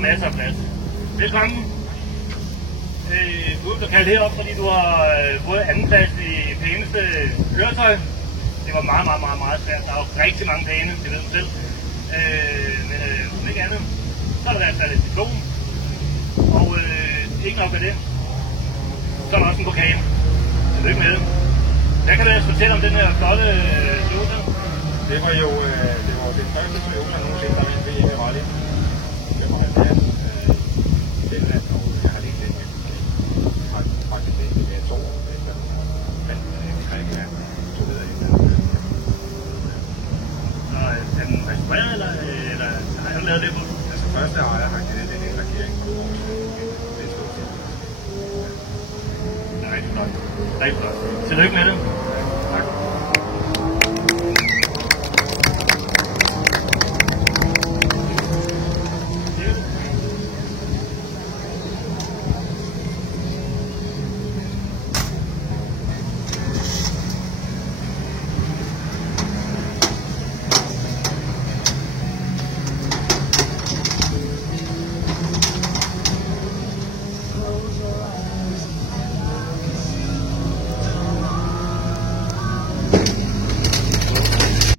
masser af plads. Velkommen. Du er blevet kaldt herop, fordi du har fået andenplads i pæneste køretøj. Det var meget svært. Der er jo rigtig mange pæne, det ved du selv. Men ikke andet. Så er der i hvert fald et diplom. Og ikke nok af det. Så er der også en pokal. Tillykke med det. Hvad kan du fortælle om den her flotte Toyota? Det var jo den første Toyota nogensinde, der vandt VM i rally. 75. Den er dog, jeg har lige lidt med. Faktisk det er 2 år efter. Men vi har ikke været så videre i den. Og er den restaureret, eller har han lavet det på? Altså første ejer har givet den en lakering for 2 år siden. Det er stort set. Det er rigtig flot. Rigtig flot. Tillykke med det.